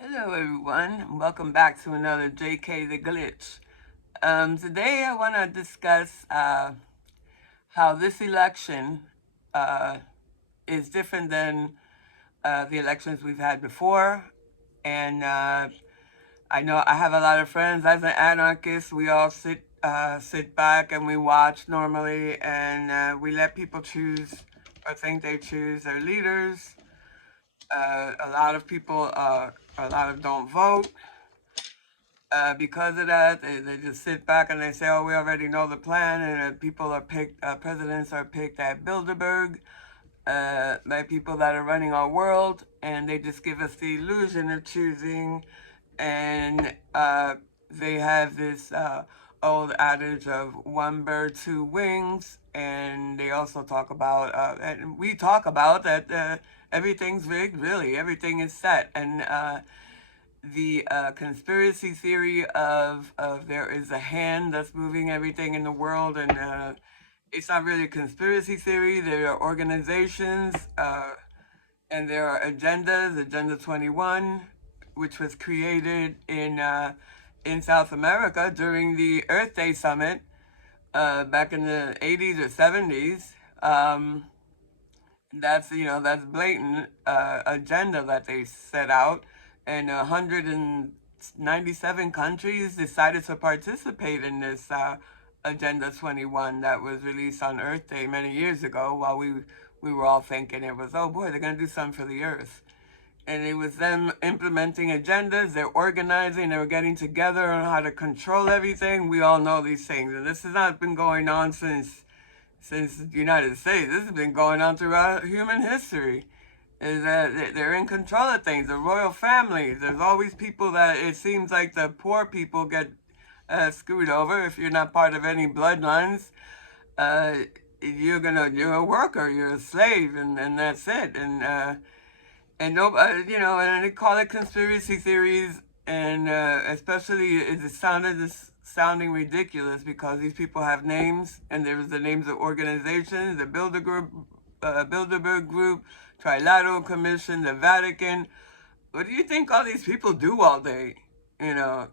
Hello everyone, and welcome back to another JKTheGlitch. Today I want to discuss how this election uh, is different than the elections we've had before. And I know I have a lot of friends. As an anarchist, we all sit back and we watch normally, and we let people choose or think they choose their leaders. A lot of people, a lot of don't vote. Because of that, they just sit back and they say, "Oh, we already know the plan," and people are picked. Presidents are picked at Bilderberg by people that are running our world, and they just give us the illusion of choosing. And they have this old adage of one bird, two wings, and they also talk about, and we talk about that everything's rigged. Really, everything is set, and the conspiracy theory of there is a hand that's moving everything in the world, and it's not really a conspiracy theory. There are organizations, and there are agendas. Agenda 21, which was created in South America during the Earth Day Summit back in the 80s or 70s. That's blatant agenda that they set out, and 197 countries decided to participate in this Agenda 21 that was released on Earth Day many years ago, while we were all thinking it was, oh boy, they're going to do something for the Earth. And it was them implementing agendas, they're organizing, they were getting together on how to control everything. We all know these things, and this has not been going on since the United States. This has been going on throughout human history. Is that they're in control of things. The royal families. There's always people that it seems like the poor people get screwed over. If you're not part of any bloodlines, uh, you're a worker. You're a slave, and that's it. And nobody, and they call it conspiracy theories, and especially it sounding ridiculous because these people have names, and there's the names of organizations, the Bilderberg Group, Trilateral Commission, the Vatican. What do you think all these people do all day? You know,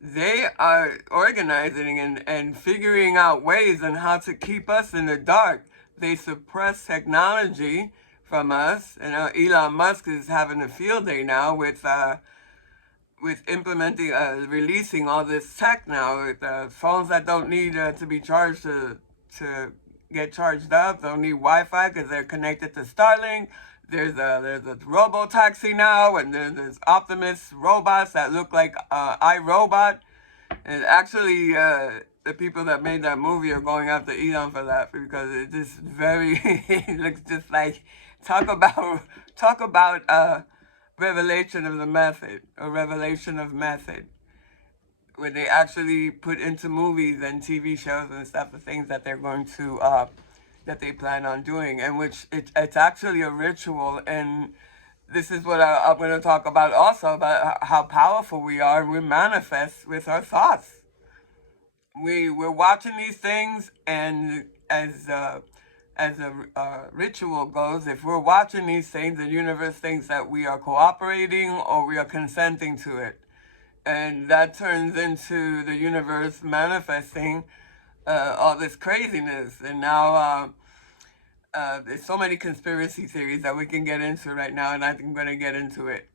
they are organizing and figuring out ways on how to keep us in the dark. They suppress technology from us. And Elon Musk is having a field day now with implementing, releasing all this tech now with phones that don't need to be charged to get charged up. Don't need Wi-Fi because they're connected to Starlink. There's a robo taxi now, and there's Optimus robots that look like iRobot. And actually, the people that made that movie are going after Elon for that because it just very it looks just like talk about revelation of the method, or revelation of method, where they actually put into movies and TV shows and stuff the things that they're going to that they plan on doing, and which it's actually a ritual. And this is what I'm going to talk about also, about how powerful we are, and we manifest with our thoughts. We're watching these things, and as a ritual goes, if we're watching these things, the universe thinks that we are cooperating or we are consenting to it, and that turns into the universe manifesting all this craziness. And now there's so many conspiracy theories that we can get into right now, and I'm going to get into it.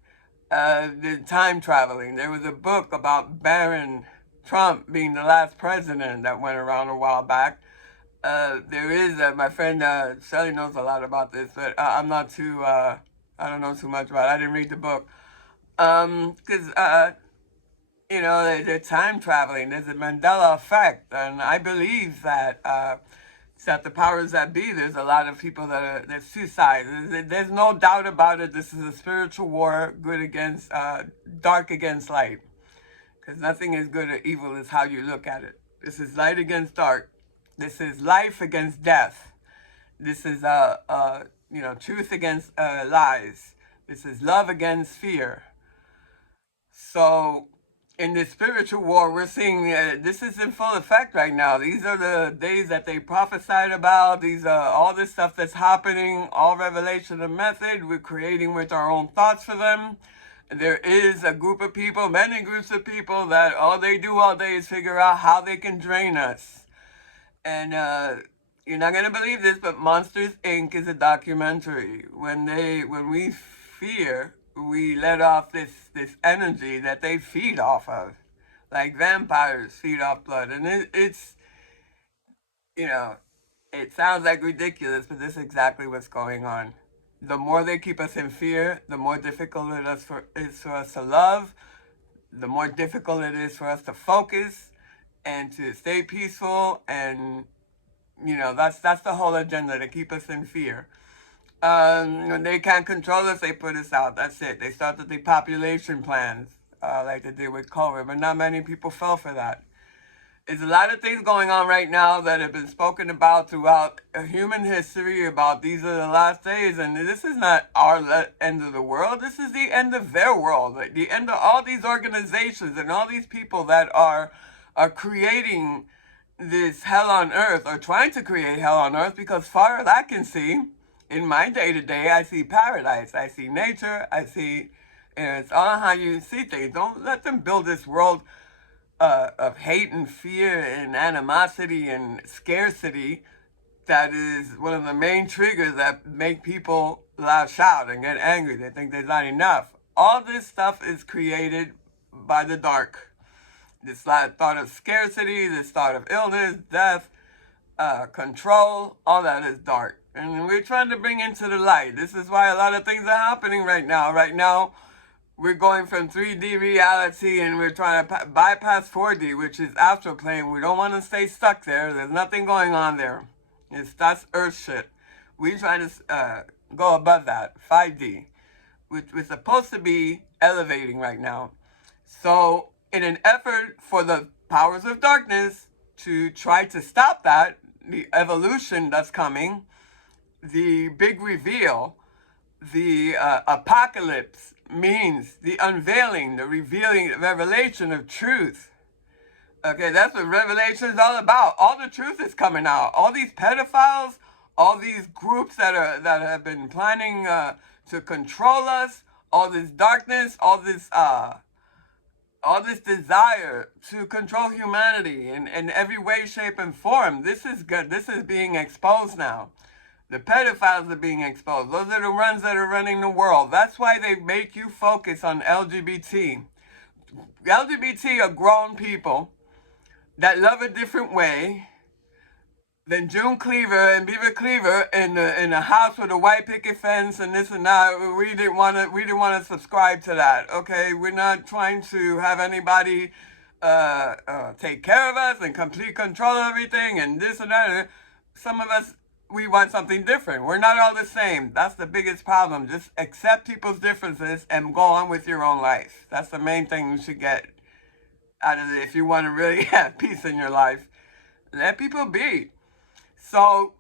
The time traveling. There was a book about Baron Trump being the last president that went around a while back. There is my friend Shelly knows a lot about this, but I'm not too. I don't know too much about it. I didn't read the book. Because they're time traveling. There's a Mandela effect, and I believe that the powers that be, there's a lot of people there's two sides. There's no doubt about it. This is a spiritual war, good against dark against light, because nothing is good or evil. Is how you look at it. This is light against dark. This is life against death. This is truth against lies. This is love against fear. So in the spiritual war, we're seeing this is in full effect right now. These are the days that they prophesied about. These are all this stuff that's happening, all revelation of method. We're creating with our own thoughts for them. there is a group of people, many groups of people, that all they do all day is figure out how they can drain us. And you're not gonna believe this, but Monsters Inc. is a documentary. When we fear, we let off this energy that they feed off of, like vampires feed off blood, and it's you know, it sounds like ridiculous, but this is exactly what's going on. The more they keep us in fear, the more difficult it is for us to love, the more difficult it is for us to focus and to stay peaceful. And that's the whole agenda, to keep us in fear. When they can't control us, they put us out. That's it. They started the population plans, like they did with COVID, but not many people fell for that. There's a lot of things going on right now that have been spoken about throughout human history about these are the last days, and this is not our end of the world. This is the end of their world, the end of all these organizations and all these people that are creating this hell on earth, or trying to create hell on earth, because far as I can see, in my day-to-day, I see paradise. I see nature. I see, and it's all how you see things. Don't let them build this world of hate and fear and animosity and scarcity that is one of the main triggers that make people lash out and get angry. They think there's not enough. All this stuff is created by the dark. This thought of scarcity, this thought of illness, death, control, all that is dark. And we're trying to bring into the light. This is why a lot of things are happening right now. Right now, we're going from 3D reality and we're trying to bypass 4D, which is astral plane. We don't want to stay stuck there. There's nothing going on there. That's earth shit. We're trying to go above that, 5D, which we're supposed to be elevating right now. So in an effort for the powers of darkness to try to stop that, the evolution that's coming, the big reveal, the apocalypse, means the unveiling, the revealing, the revelation of truth. Okay, that's what Revelation is all about. All the truth is coming out. All these pedophiles, all these groups that have been planning to control us, all this darkness, all this desire to control humanity in every way, shape, and form. This is good. This is being exposed now. The pedophiles are being exposed. Those are the ones that are running the world. That's why they make you focus on LGBT. LGBT are grown people that love a different way than June Cleaver and Beaver Cleaver in a house with a white picket fence and this and that. We didn't want to subscribe to that. Okay, we're not trying to have anybody take care of us and complete control of everything and this and that. Some of us, we want something different. We're not all the same. That's the biggest problem. Just accept people's differences and go on with your own life. That's the main thing you should get out of it if you want to really have peace in your life. Let people be. So,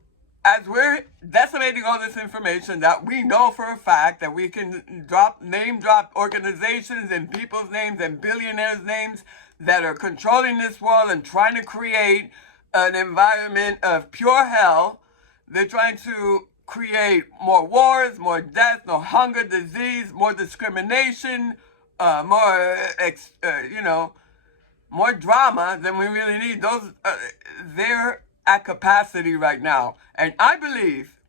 as we're decimating all this information that we know for a fact that we can name drop organizations and people's names and billionaires' names that are controlling this world and trying to create an environment of pure hell. They're trying to create more wars, more death, more hunger, disease, more discrimination, more drama than we really need. They're at capacity right now. And I believe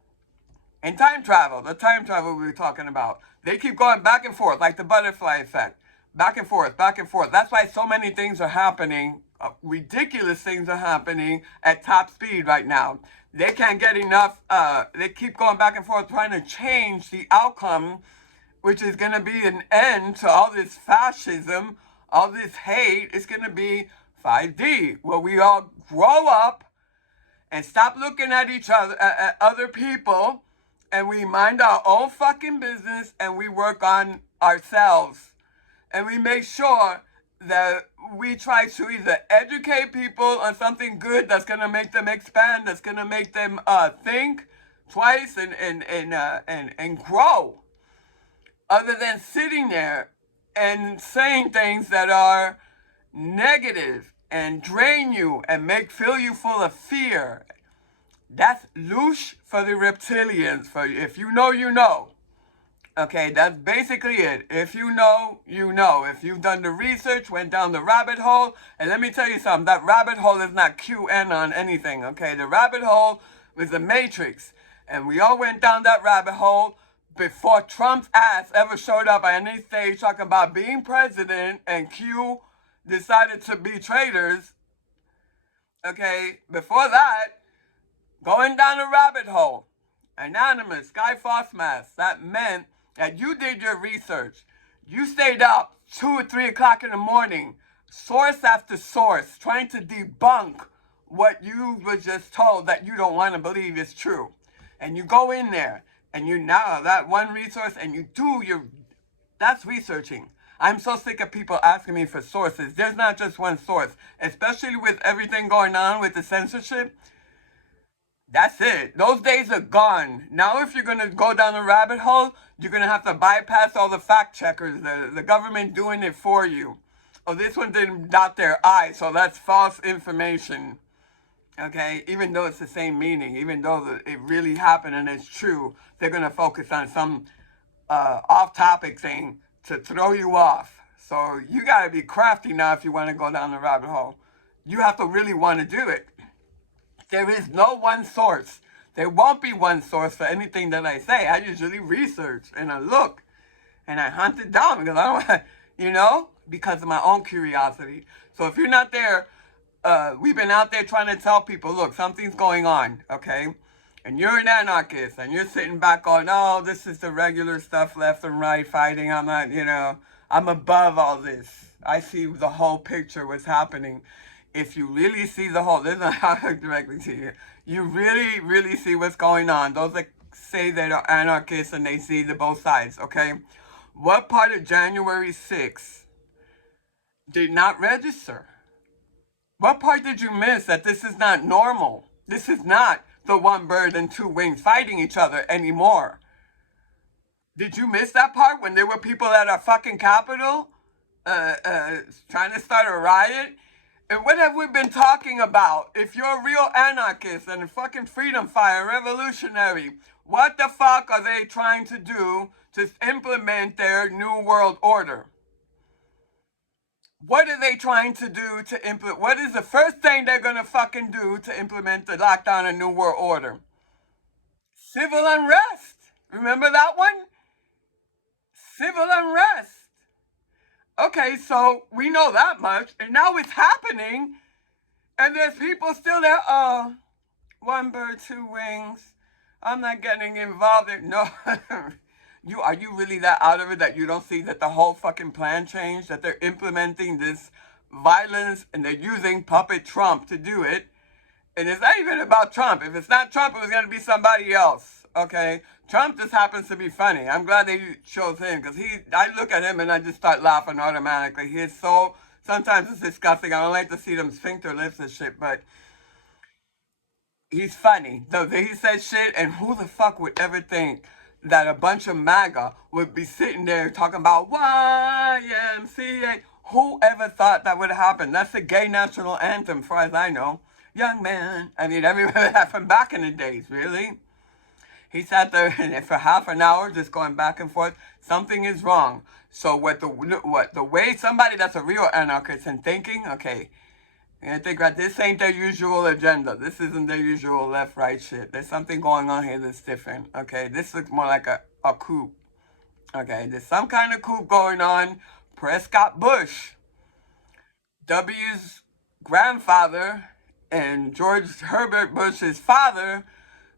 in time travel, the time travel we were talking about, they keep going back and forth like the butterfly effect. Back and forth, back and forth. That's why so many things are happening. Ridiculous things are happening at top speed right now. They can't get enough. They keep going back and forth trying to change the outcome, which is going to be an end to all this fascism, all this hate. It's going to be 5D, where we all grow up and stop looking at each other, at other people, and we mind our own fucking business and we work on ourselves. And we make sure that we try to either educate people on something good that's going to make them expand, that's going to make them think twice and grow, other than sitting there and saying things that are negative and drain you and fill you full of fear. That's louche for the reptilians. For if you know, you know. Okay, that's basically it. If you know, you know. If you've done the research, went down the rabbit hole, and let me tell you something, that rabbit hole is not QN on anything, okay? The rabbit hole was the Matrix, and we all went down that rabbit hole before Trump's ass ever showed up on any stage talking about being president, and Q decided to be traitors, okay? Before that, going down a rabbit hole. Anonymous, Guy Fawkes, that meant that you did your research. You stayed up 2 or 3 o'clock in the morning, source after source, trying to debunk what you were just told that you don't want to believe is true. And you go in there, and you now that one resource, and you do your, that's researching. I'm so sick of people asking me for sources. There's not just one source, especially with everything going on with the censorship. That's it. Those days are gone. Now, if you're going to go down a rabbit hole, you're going to have to bypass all the fact checkers, the government doing it for you. Oh, this one didn't dot their I, so that's false information. Okay? Even though it's the same meaning, even though it really happened and it's true, they're going to focus on some off-topic thing to throw you off. So you got to be crafty now if you want to go down the rabbit hole. You have to really want to do it. There is no one source. There won't be one source for anything that I say. I usually research and I look and I hunt it down because I don't want, because of my own curiosity. So if you're not there, we've been out there trying to tell people, look, something's going on, okay? And you're an anarchist and you're sitting back going, oh, this is the regular stuff, left and right fighting. I'm not, I'm above all this. I see the whole picture, what's happening. If you really see the whole, this is not how I look directly to you. You really, really see what's going on. Those that say they're anarchists and they see the both sides, okay? What part of January 6th did not register? What part did you miss that this is not normal? This is not the one bird and two wings fighting each other anymore. Did you miss that part when there were people at our fucking Capitol trying to start a riot? And what have we been talking about? If you're a real anarchist and a fucking freedom fighter, revolutionary, what the fuck are they trying to do to implement their new world order? What are they trying to do to implement? What is the first thing they're going to fucking do to implement the lockdown and new world order? Civil unrest. Remember that one? Civil unrest. Okay, so we know that much, and now it's happening, and there's people still there. Oh, one bird, two wings. I'm not getting involved in. No, are you really that out of it that you don't see that the whole fucking plan changed? That they're implementing this violence and they're using puppet Trump to do it, and it's not even about Trump. If it's not Trump, it was gonna be somebody else. Okay, Trump just happens to be funny. I'm glad they chose him because I look at him and I just start laughing automatically. He is so, sometimes it's disgusting. I don't like to see them sphincter lips and shit, but he's funny. He says shit, and who the fuck would ever think that a bunch of MAGA would be sitting there talking about YMCA? Whoever thought that would happen? That's the gay national anthem, as far as I know. Young man. I mean, everybody that from back in the days, really? He sat there and for half an hour just going back and forth. Something is wrong. So the way somebody that's a real anarchist and thinking, okay, I think right, this ain't their usual agenda. This isn't their usual left-right shit. There's something going on here that's different. Okay, this looks more like a coup. Okay, there's some kind of coup going on. Prescott Bush, W's grandfather, and George Herbert Bush's father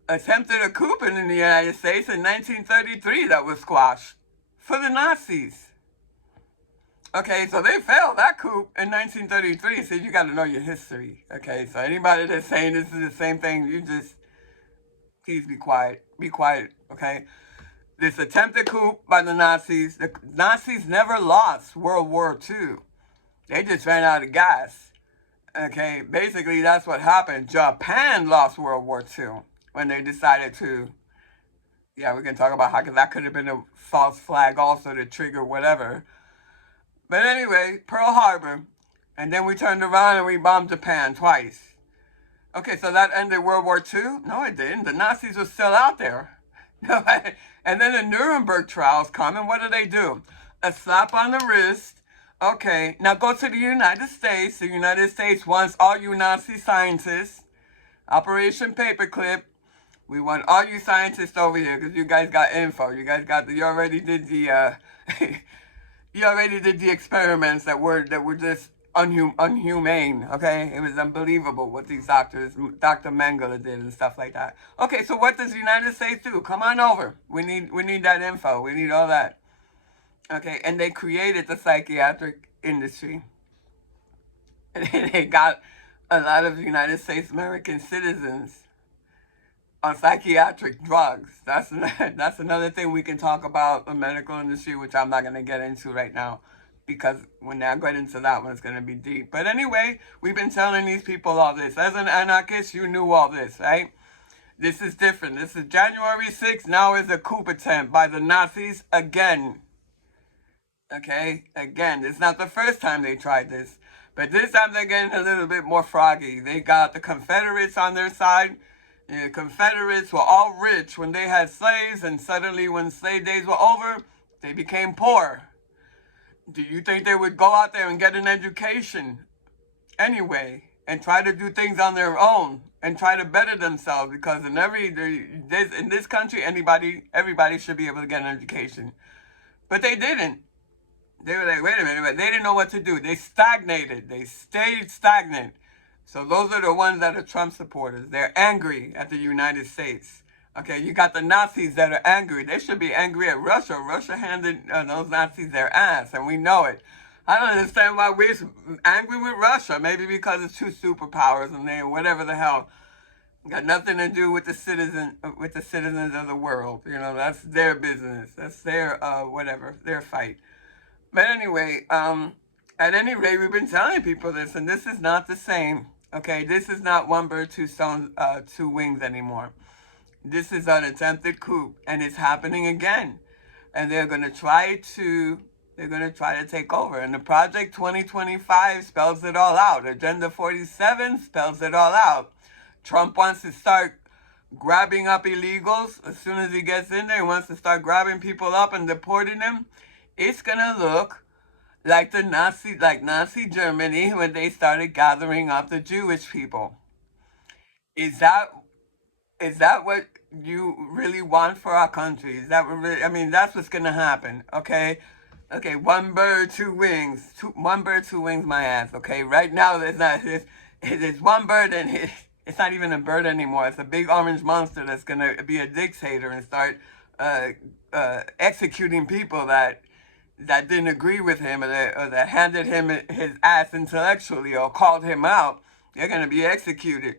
attempted a coup in the United States in 1933 that was squashed for the Nazis. Okay, so they failed that coup in 1933, so you got to know your history. Okay, so anybody that's saying this is the same thing, you just, please be quiet. Be quiet, okay? This attempted coup by the Nazis never lost World War II. They just ran out of gas. Okay, basically that's what happened. Japan lost World War II. When they decided to, we can talk about how that could have been a false flag also to trigger whatever. But anyway, Pearl Harbor, and then we turned around and we bombed Japan twice. Okay, so that ended World War II? No, it didn't. The Nazis were still out there. And then the Nuremberg trials come, and what do? A slap on the wrist. Okay, now go to the United States. The United States wants all you Nazi scientists. Operation Paperclip. We want all you scientists over here because you guys got info. You guys got you already did the you already did the experiments that were just unhumane. Okay, it was unbelievable what these doctors, Dr. Mengele, did and stuff like that. Okay, so what does the United States do? Come on over. We need that info. We need all that. Okay, and they created the psychiatric industry, and they got a lot of United States American citizens on psychiatric drugs. That's another thing we can talk about, the medical industry, which I'm not going to get into right now, because when I get into that one, it's going to be deep. But anyway, we've been telling these people all this. As an anarchist, you knew all this, right? This is different. This is January 6th. Now is a coup attempt by the Nazis again. Okay? Again, it's not the first time they tried this. But this time they're getting a little bit more froggy. They got the Confederates on their side. The Confederates were all rich when they had slaves, and suddenly when slave days were over, they became poor. Do you think they would go out there and get an education anyway and try to do things on their own and try to better themselves? Because in this country, everybody should be able to get an education. But they didn't. They were like, wait a minute, they didn't know what to do. They stagnated. They stayed stagnant. So those are the ones that are Trump supporters. They're angry at the United States. Okay, you got the Nazis that are angry. They should be angry at Russia. Russia handed those Nazis their ass, and we know it. I don't understand why we're angry with Russia. Maybe because it's two superpowers and they whatever the hell. Got nothing to do with the citizens of the world. You know, that's their business. That's their whatever, their fight. But anyway, at any rate, we've been telling people this, and this is not the same. Okay, this is not one bird, two wings anymore. This is an attempted coup, and it's happening again. And they're gonna try to take over. And the Project 2025 spells it all out. Agenda 47 spells it all out. Trump wants to start grabbing up illegals as soon as he gets in there. He wants to start grabbing people up and deporting them. It's gonna look like Nazi Germany when they started gathering up the Jewish people. Is that what you really want for our country? Is that what really? I mean, that's what's gonna happen. Okay, one bird, two wings. One bird, two wings. My ass. Okay, right now there's one bird and it's not even a bird anymore. It's a big orange monster that's gonna be a dictator and start executing people that didn't agree with him or that handed him his ass intellectually or called him out. They're gonna be executed.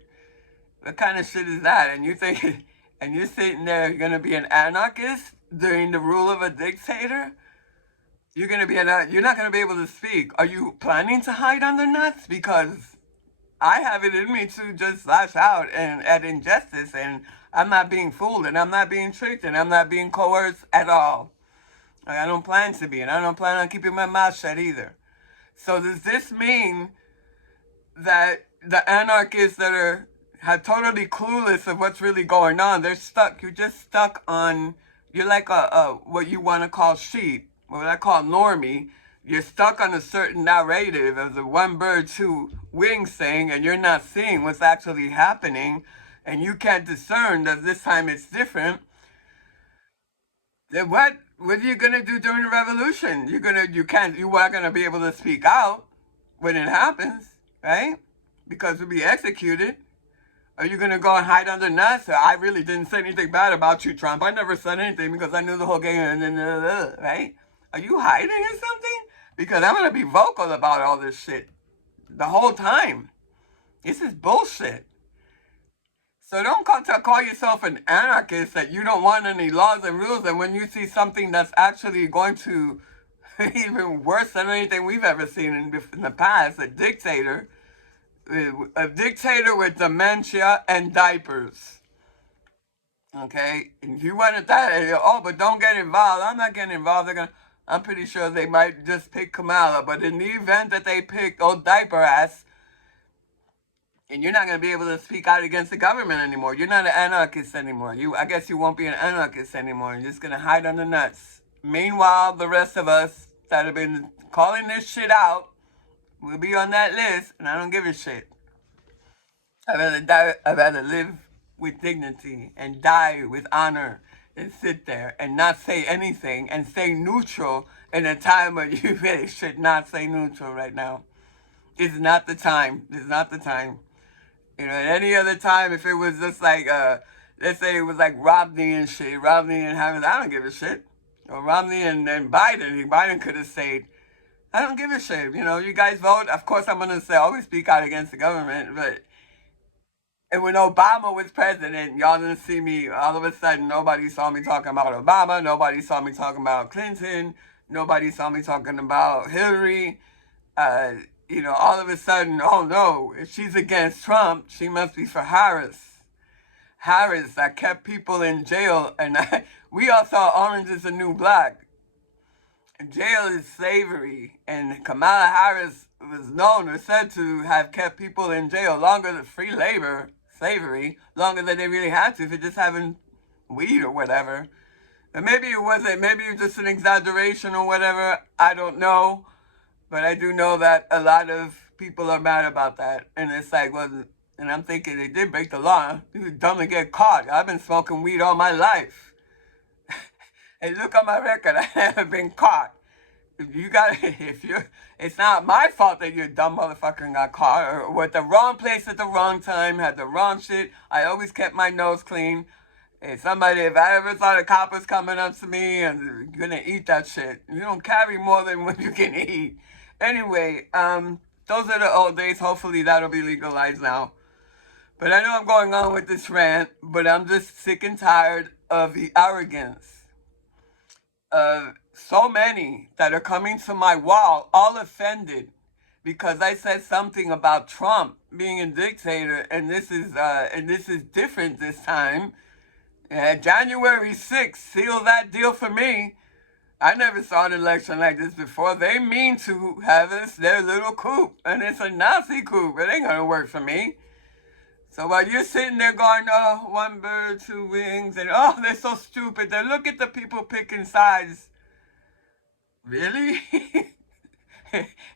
What kind of shit is that? And you think, and you're sitting there, you're gonna be an anarchist during the rule of a dictator? You're not gonna be able to speak. Are you planning to hide under nuts? Because I have it in me to just lash out at injustice, and I'm not being fooled, and I'm not being tricked, and I'm not being coerced at all. I don't plan to be, and I don't plan on keeping my mouth shut either. So does this mean that the anarchists that are totally clueless of what's really going on, they're stuck? You're just stuck on. You're like a what you want to call sheep, what I call normie. You're stuck on a certain narrative of the one bird, two wings thing, and you're not seeing what's actually happening, and you can't discern that this time it's different. Then what are you gonna do during the revolution? You are gonna be able to speak out when it happens, right? Because you'll be executed. Are you gonna go and hide under nuts? I really didn't say anything bad about you, Trump. I never said anything because I knew the whole game, right? Are you hiding or something? Because I'm gonna be vocal about all this shit the whole time. This is bullshit. So don't call yourself an anarchist that you don't want any laws and rules, and when you see something that's actually going to even worse than anything we've ever seen in the past, a dictator with dementia and diapers. Okay, and you wanted that, but don't get involved. I'm not getting involved. I'm pretty sure they might just pick Kamala, but in the event that they pick old diaper ass, And you're not going to be able to speak out against the government anymore. You're not an anarchist anymore. I guess you won't be an anarchist anymore. You're just going to hide under nuts. Meanwhile, the rest of us that have been calling this shit out will be on that list, and I don't give a shit. I'd rather die. I'd rather live with dignity and die with honor than sit there and not say anything and stay neutral in a time when you really should not say neutral right now. This is not the time. This is not the time. You know, at any other time, if it was just like, let's say it was like Romney and shit, Romney and Harris, I don't give a shit. Or Romney and Biden could have said, I don't give a shit. You know, you guys vote. Of course, I'm going to say, always speak out against the government. But, and when Obama was president, y'all didn't see me, all of a sudden, nobody saw me talking about Obama. Nobody saw me talking about Clinton. Nobody saw me talking about Hillary. Uh, you know, all of a sudden, oh no, if she's against Trump, she must be for Harris. Harris that kept people in jail, and we all saw Orange is the New Black. Jail is slavery, and Kamala Harris was known or said to have kept people in jail longer than free labor, slavery, longer than they really had to for just having weed or whatever. And maybe it wasn't, maybe it was just an exaggeration or whatever, I don't know. But I do know that a lot of people are mad about that. And it's like, well, and I'm thinking they did break the law. It was dumb to get caught. I've been smoking weed all my life. And look on my record, I haven't been caught. You got it's not my fault that you dumb motherfucker and got caught or were at the wrong place at the wrong time, had the wrong shit. I always kept my nose clean. If I ever saw the coppers coming up to me and you're gonna eat that shit, you don't carry more than what you can eat. Anyway, those are the old days. Hopefully that'll be legalized now. But I know I'm going on with this rant, but I'm just sick and tired of the arrogance of so many that are coming to my wall, all offended because I said something about Trump being a dictator, and this is different this time. January 6th, seal that deal for me. I never saw an election like this before. They mean to have us their little coup, and it's a Nazi coup. It ain't gonna work for me. So while you're sitting there going, oh, one bird, two wings, and oh, they're so stupid. Then look at the people picking sides. Really?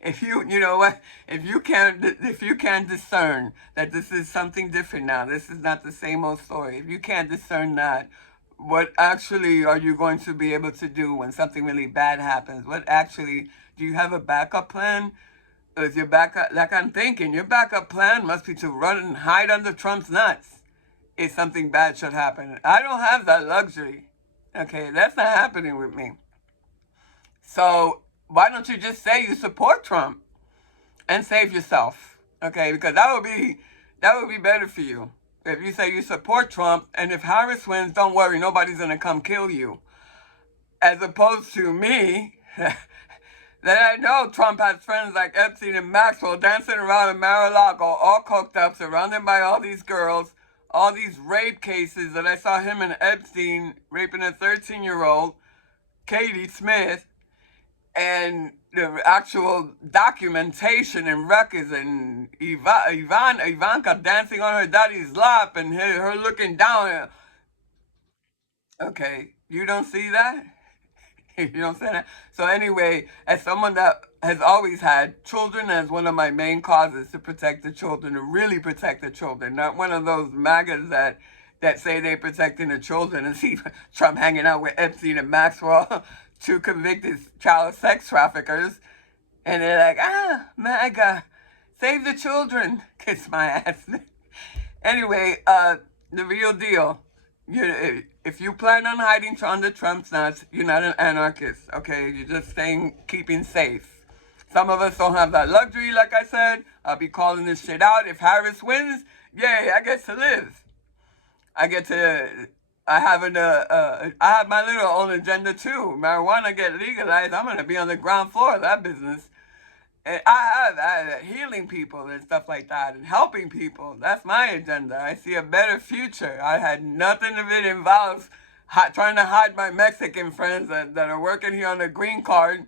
If you know what, if you can't discern that this is something different now, this is not the same old story. If you can't discern that, what actually are you going to be able to do when something really bad happens? What actually, do you have a backup plan? Or is your backup, like I'm thinking, your backup plan must be to run and hide under Trump's nuts if something bad should happen. I don't have that luxury. Okay, that's not happening with me. So why don't you just say you support Trump and save yourself? Okay, because that would be better for you. If you say you support Trump, and if Harris wins, don't worry, nobody's gonna come kill you. As opposed to me, that I know Trump has friends like Epstein and Maxwell dancing around in Mar-a-Lago, all coked up, surrounded by all these girls, all these rape cases that I saw him and Epstein raping a 13-year-old, Katie Smith, and the actual documentation and records, and Ivanka dancing on her daddy's lap and her looking down. Okay, you don't see that? You don't see that? So anyway, as someone that has always had children as one of my main causes to protect the children, to really protect the children, not one of those MAGAs that say they're protecting the children and see Trump hanging out with Epstein and Maxwell, two convicted child sex traffickers, and they're like, MAGA, save the children. Kiss my ass. Anyway, the real deal. If you plan on hiding under Trump's nuts, you're not an anarchist, okay? You're just keeping safe. Some of us don't have that luxury, like I said. I'll be calling this shit out. If Harris wins, yay, I get to live. I have my little own agenda too. Marijuana get legalized, I'm gonna be on the ground floor of that business. And I have healing people and stuff like that, and helping people. That's my agenda. I see a better future. I had nothing of it involves trying to hide my Mexican friends that are working here on a green card.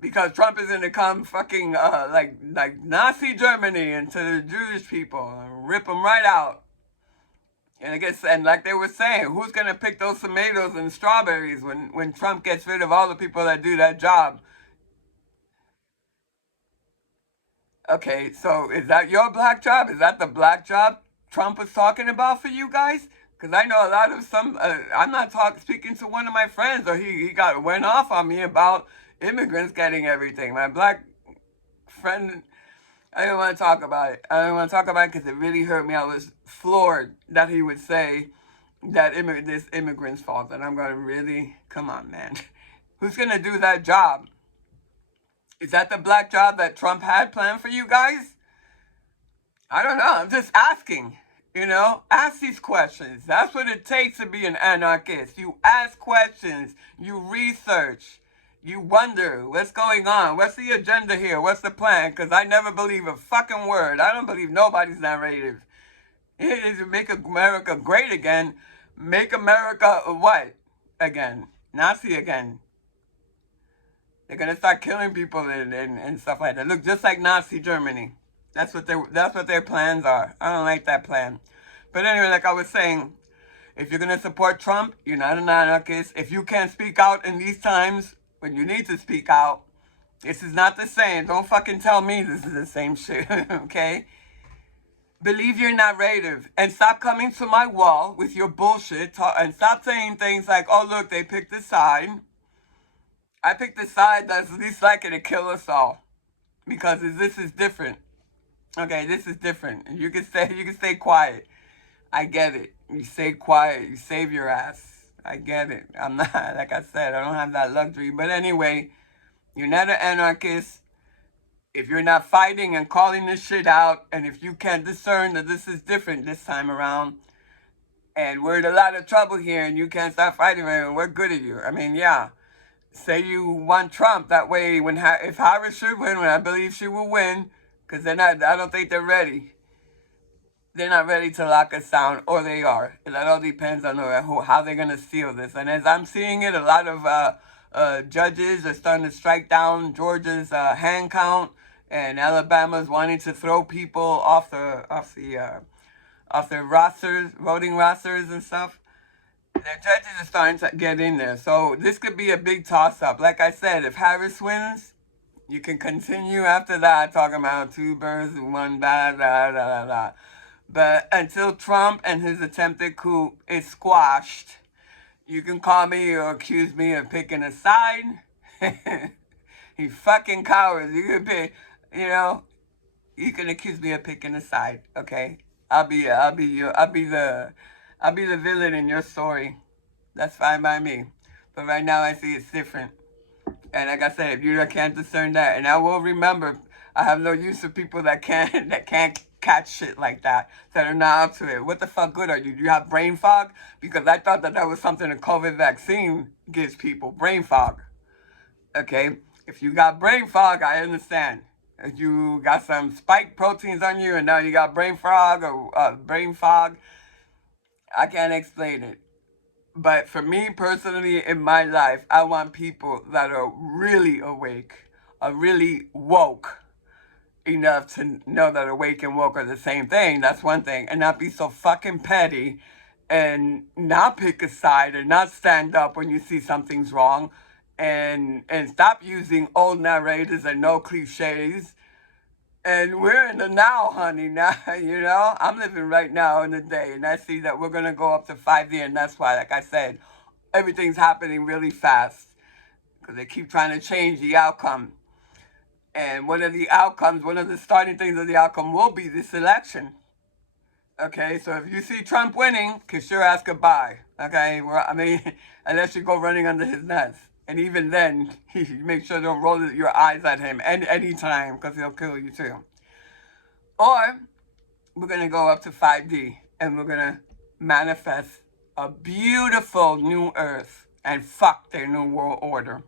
because Trump is gonna come fucking like Nazi Germany into the Jewish people and rip them right out. And I guess, and like they were saying, who's gonna pick those tomatoes and strawberries when Trump gets rid of all the people that do that job? Okay, so is that your black job? Is that the black job Trump was talking about for you guys? Because I know a lot of some. I'm not speaking to one of my friends, or he got went off on me about immigrants getting everything. My black friend, I didn't want to talk about it. I didn't want to talk about it because it really hurt me. I was floored that he would say that this immigrant's fault. And I'm going to really, come on, man. Who's going to do that job? Is that the black job that Trump had planned for you guys? I don't know. I'm just asking. You know, ask these questions. That's what it takes to be an anarchist. You ask questions. You research. You wonder what's going on. What's the agenda here? What's the plan? Because I never believe a fucking word. I don't believe nobody's narrative. It is to make America great again. Make America what? Again. Nazi again. They're gonna start killing people and stuff like that. Look, just like Nazi Germany. That's what their plans are. I don't like that plan. But anyway, like I was saying, if you're gonna support Trump, you're not an anarchist. If you can't speak out in these times when you need to speak out, this is not the same. Don't fucking tell me this is the same shit, okay? Believe your narrative and stop coming to my wall with your bullshit and stop saying things like, oh, look, they picked a side. I picked the side that's least likely to kill us all because this is different. Okay, this is different. You can stay quiet. I get it. You stay quiet. You save your ass. I get it. I'm not, like I said, I don't have that luxury. But anyway, you're not an anarchist. If you're not fighting and calling this shit out, and if you can't discern that this is different this time around, and we're in a lot of trouble here, and you can't start fighting, we're good at you. I mean, yeah. Say you want Trump. That way, if Harris should win, when I believe she will win, because I don't think they're ready. They're not ready to lock us down, or they are. That all depends on how they're going to seal this. And as I'm seeing it, a lot of judges are starting to strike down Georgia's hand count, and Alabama's wanting to throw people off their rosters, voting rosters and stuff. The judges are starting to get in there. So this could be a big toss-up. Like I said, if Harris wins, you can continue after that talking about two birds and one blah, blah, blah, blah. But until Trump and his attempted coup is squashed, you can call me or accuse me of picking a side. You fucking cowards. You can accuse me of picking a side, okay? I'll be the villain in your story. That's fine by me. But right now I see it's different. And like I said, if you can't discern that, and I will remember, I have no use for people that can't catch shit like that are not up to it. What the fuck good are you? Do you have brain fog? Because I thought that was something a COVID vaccine gives people, brain fog. Okay? If you got brain fog, I understand. If you got some spike proteins on you and now you got brain fog, I can't explain it. But for me personally, in my life, I want people that are really awake, are really woke enough to know that awake and woke are the same thing. That's one thing. And not be so fucking petty and not pick a side and not stand up when you see something's wrong and stop using old narrators and no cliches. And we're in the now, honey. Now, I'm living right now in the day. And I see that we're going to go up to 5D. And that's why, like I said, everything's happening really fast. Because they keep trying to change the outcome. And one of the starting things of the outcome will be this election. Okay, so if you see Trump winning, kiss your ass goodbye. Okay, unless you go running under his nuts. And even then, make sure don't roll your eyes at him any time, because he'll kill you too. Or, we're going to go up to 5D, and we're going to manifest a beautiful new earth, and fuck their new world order.